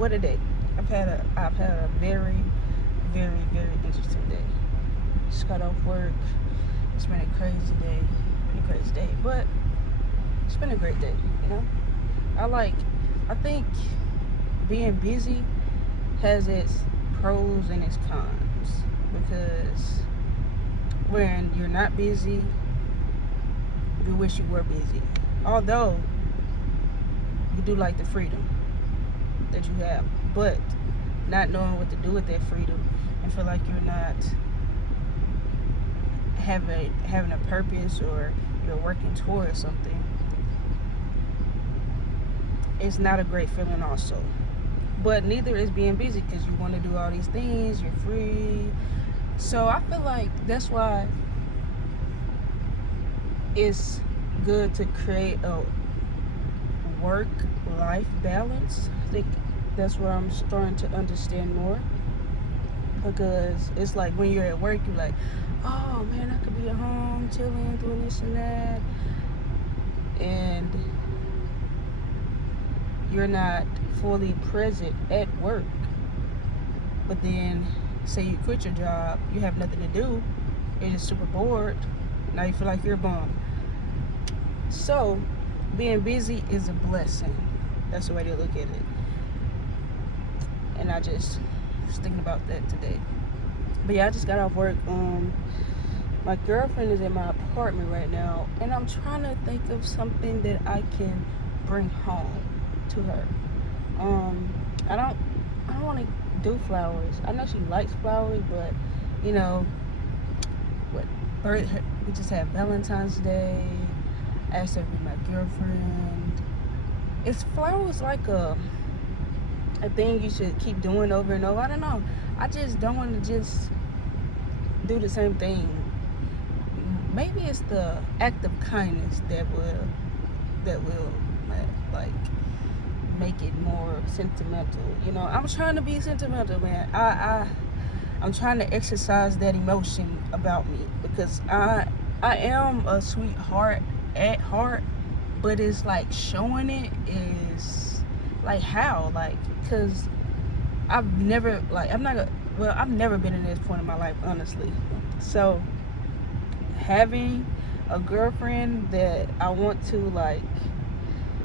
what a day. I've had a very, very, very interesting day. Just got off work. It's been a crazy day. Pretty crazy day. But it's been a great day, you know? I think being busy has its pros and its cons. Because when you're not busy, you wish you were busy. Although you do like the freedom that you have, but not knowing what to do with that freedom and feel like you're not having a purpose or you're working towards something, it's not a great feeling also. But neither is being busy, because you want to do all these things, you're free. So I feel like that's why it's good to create a work-life balance. I think that's what I'm starting to understand more, because it's like when you're at work, you're like, oh man, I could be at home chilling, doing this and that, and you're not fully present at work. But then say you quit your job, you have nothing to do, you're just super bored, now you feel like you're a bum. So being busy is a blessing. That's the way to look at it. And I just was thinking about that today. But yeah, I just got off work. My girlfriend is in my apartment right now, and I'm trying to think of something that I can bring home to her. I don't want to do flowers. I know she likes flowers, but you know, we just had Valentine's Day. I asked her to be my girlfriend. Is flowers like a thing you should keep doing over and over? I don't know. I just don't want to just do the same thing. Maybe it's the act of kindness that will like make it more sentimental. You know, I'm trying to be sentimental, man. I'm trying to exercise that emotion about me, because I am a sweetheart at heart, but it's like showing it is like how, like, because I've never been in this point in my life, honestly. So having a girlfriend that I want to, like,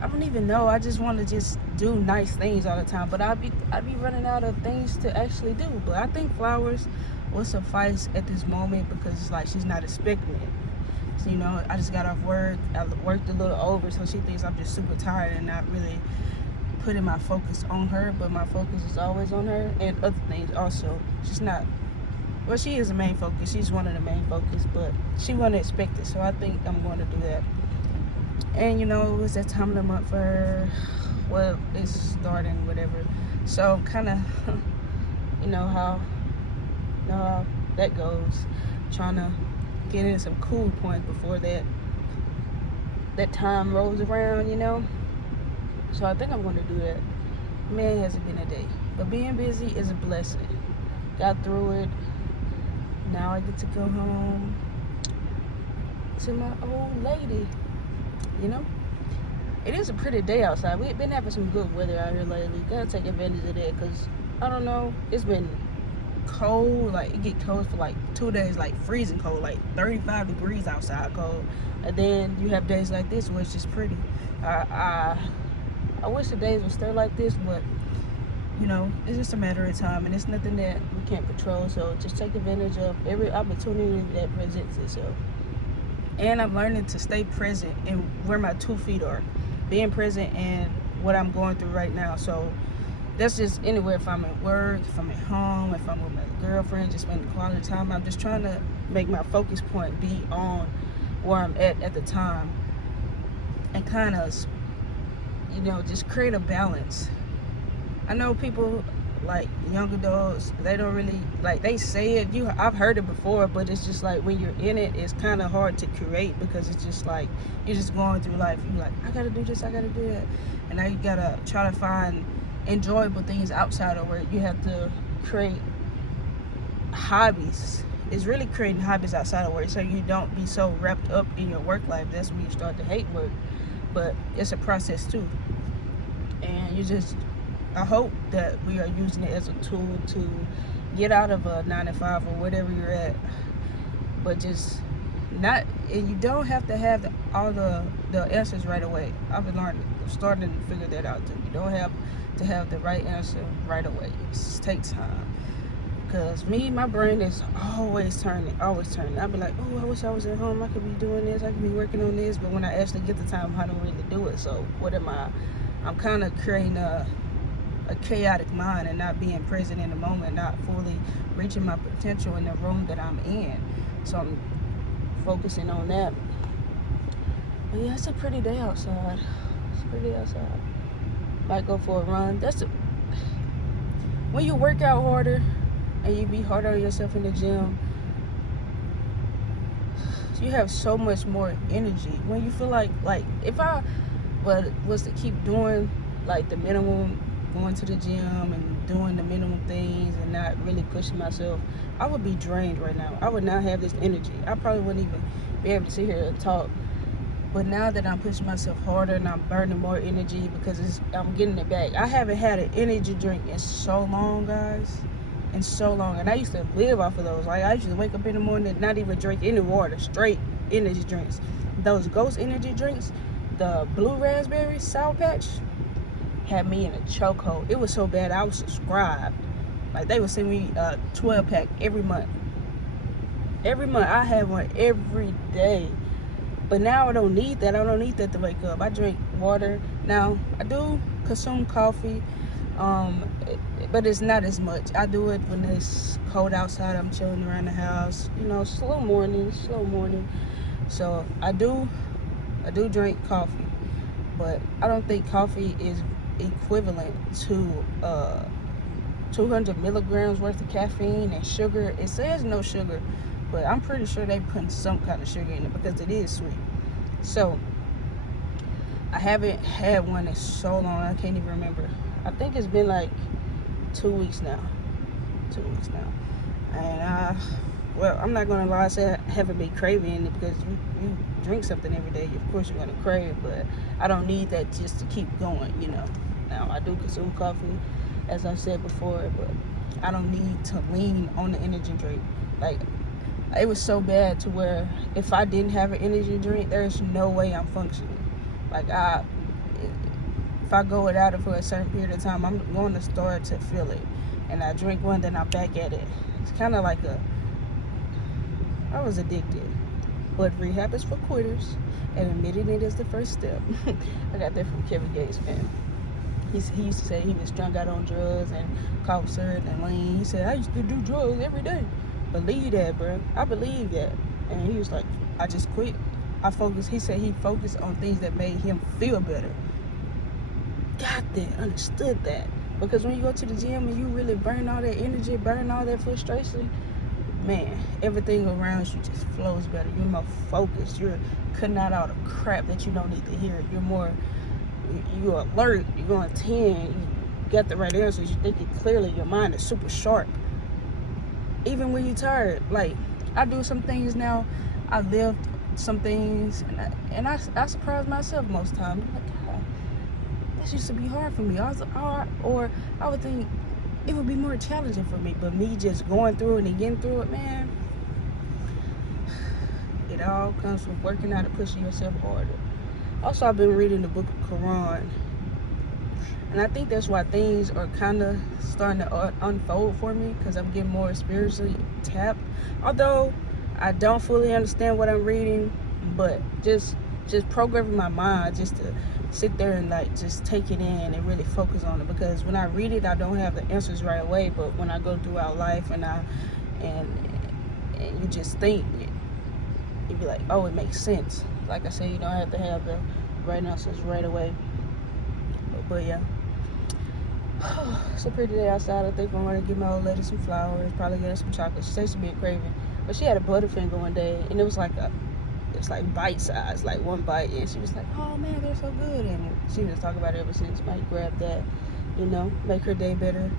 I don't even know, I just want to just do nice things all the time, but I'd be running out of things to actually do. But I think flowers will suffice at this moment, because it's like she's not expecting it. So, you know, I just got off work. I worked a little over, so she thinks I'm just super tired and not really putting my focus on her. But my focus is always on her and other things also. She's not, well, she is the main focus. She's one of the main focus, but she wasn't expect it. So I think I'm going to do that. And you know, it's that time of the month for her. Well, it's starting, whatever. So kind of, you know how that goes. Trying to get in some cool points before that time rolls around, you know. So I think I'm going to do that. Man, it hasn't been a day, but being busy is a blessing. Got through it. Now I get to go home to my old lady. You know, it is a pretty day outside. We've been having some good weather out here lately. Gotta take advantage of that, because I don't know, it's been cold. Like, it get cold for like 2 days, like freezing cold, like 35 degrees outside cold. And then you have days like this where it's just pretty. I wish the days would stay like this, but you know, it's just a matter of time, and it's nothing that we can't control. So just take advantage of every opportunity that presents itself. And I'm learning to stay present and where my 2 feet are. Being present in what I'm going through right now. So that's just anywhere. If I'm at work, if I'm at home, if I'm with my girlfriend, just spending quality time. I'm just trying to make my focus point be on where I'm at the time. And kind of, you know, just create a balance. I know people, like young adults, they don't really, like, they say it, I've heard it before, but it's just like when you're in it, it's kind of hard to create, because it's just like you're just going through life. You're like, I gotta do this, I gotta do that, and now you gotta try to find enjoyable things outside of work. You have to create hobbies. It's really creating hobbies outside of work, so you don't be so wrapped up in your work life. That's when you start to hate work. But it's a process too, and you just I hope that we are using it as a tool to get out of a 9 to 5 or whatever you're at, but just not. And you don't have to have all the answers right away. I've been starting to figure that out too. You don't have to have the right answer right away. It just takes time. Because my brain is always turning. I'll be like, oh, I wish I was at home. I could be doing this. I could be working on this. But when I actually get the time, I don't really do it. So what am I? I'm kind of creating a chaotic mind and not being present in the moment, not fully reaching my potential in the room that I'm in. So I'm focusing on that. But yeah, it's a pretty day outside. Might go for a run. When you work out harder and you be harder on yourself in the gym, you have so much more energy. When you feel like if I was to keep doing like the minimum, going to the gym and doing the minimum things and not really pushing myself, I would be drained right now. I would not have this energy. I probably wouldn't even be able to sit here and talk. But now that I'm pushing myself harder and I'm burning more energy because I'm getting it back. I haven't had an energy drink in so long, guys. In so long. And I used to live off of those. Like, I used to wake up in the morning and not even drink any water. Straight energy drinks. Those Ghost energy drinks, the blue raspberry Sour Patch, had me in a chokehold. It was so bad I was subscribed. Like, they would send me a 12-pack every month. Every month. I had one every day. But now I don't need that. I don't need that to wake up. I drink water. Now, I do consume coffee, but it's not as much. I do it when it's cold outside. I'm chilling around the house. Slow morning. So I do drink coffee. But I don't think coffee is equivalent to 200 milligrams worth of caffeine and sugar. It says no sugar, but I'm pretty sure they put some kind of sugar in it because it is sweet. So I haven't had one in so long, I can't even remember. I think it's been like 2 weeks now. And I'm not gonna lie, I say I haven't been craving it because you drink something every day, of course you're gonna crave, but I don't need that just to keep going. Now I do consume coffee, as I said before, but I don't need to lean on the energy drink. Like, it was so bad to where if I didn't have an energy drink, there's no way I'm functioning. Like, if I go without it for a certain period of time, I'm going to start to feel it. And I drink one, then I'm back at it. It's kind of like I was addicted. But rehab is for quitters, and admitting it is the first step. I got that from Kevin Gates, man. He used to say he was strung out on drugs and cough syrup and lean. He said, I used to do drugs every day. Believe that, bro. I believe that. And he was like, I just quit. He said he focused on things that made him feel better. Got that, understood that. Because when you go to the gym and you really burn all that energy, burn all that frustration, man, everything around you just flows better. You're more focused. You're cutting out all the crap that you don't need to hear. You're alert. You're going 10. You got the right answers. You're thinking clearly. Your mind is super sharp. Even when you're tired, like, I do some things now, I lift some things, and I surprise myself most times. I'm like, God, this used to be hard for me. Or I would think it would be more challenging for me, but me just going through it and getting through it, man, it all comes from working out and pushing yourself harder. Also, I've been reading the book of Quran, and I think that's why things are kind of starting to unfold for me, because I'm getting more spiritually tapped. Although I don't fully understand what I'm reading, but just programming my mind just to sit there and like just take it in and really focus on it. Because when I read it, I don't have the answers right away, but when I go throughout life and you just think, you be like, oh, it makes sense. Like I said, you don't have to have the right answers right away. But yeah, it's a pretty day outside. I think I'm gonna give my old lady some flowers, probably get her some chocolate. She said she'd be craving, but she had a Butterfinger one day, and it was like bite size, like one bite, and she was like, oh man, they're so good. And she was talking about it ever since. Might grab that, make her day better,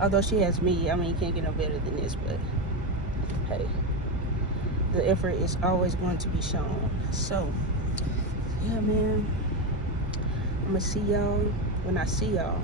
although she has me. I mean, you can't get no better than this, but hey, the effort is always going to be shown. So yeah, man, I'm gonna see y'all when I see y'all.